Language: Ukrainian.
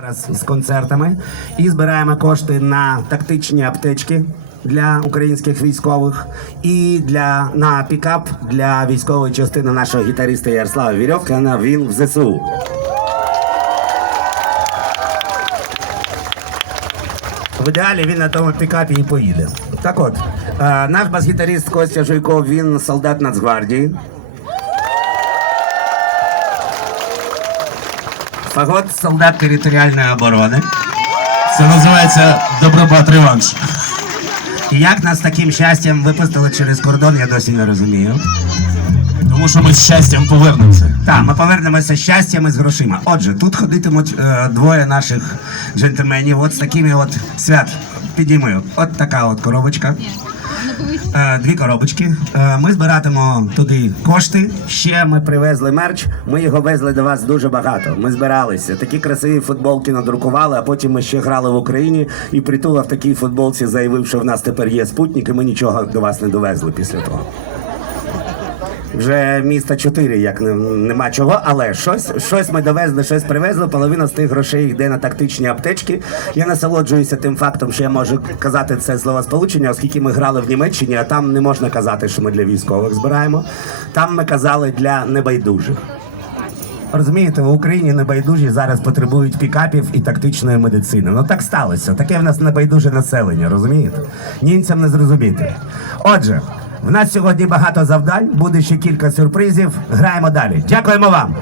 зараз з концертами і збираємо кошти на тактичні аптечки для українських військових і для на пікап для військової частини нашого гітариста Ярослава Вірьовкана. Він в ЗСУ. В ідеалі він на тому пікапі і поїде. Так от, е, наш бас-гітарист Костя Жуйко, він солдат Нацгвардії. Фагот солдат територіальної оборони. Це називається добробат реванш. І як нас таким щастям випустили через кордон, я досі не розумію. Тому що ми з щастям повернемося. Так, ми повернемося з щастям і з грошима. Отже, тут ходитимуть е, двоє наших джентльменів. От з такими от свят. Підіймаю. От така от коробочка. Е, дві коробочки. Е, ми збиратимо туди кошти. Ще ми привезли мерч. Ми його везли до вас дуже багато. Ми збиралися. Такі красиві футболки надрукували, а потім ми ще грали в Україні. І притула в такій футболці заявив, що в нас тепер є спутник, і ми нічого до вас не довезли після того. Вже міста 4, як не- нема чого, але щось, щось ми довезли, щось привезли. Половина з тих грошей йде на тактичні аптечки. Я насолоджуюся тим фактом, що я можу казати це словосполучення, оскільки ми грали в Німеччині, а там не можна казати, що ми для військових збираємо. Там ми казали для небайдужих. Розумієте, в Україні небайдужі зараз потребують пікапів і тактичної медицини. Ну так сталося. Таке в нас небайдуже населення, розумієте? Німцям не зрозуміти. Отже, в нас сьогодні багато завдань, буде ще кілька сюрпризів. Граємо далі. Дякуємо вам.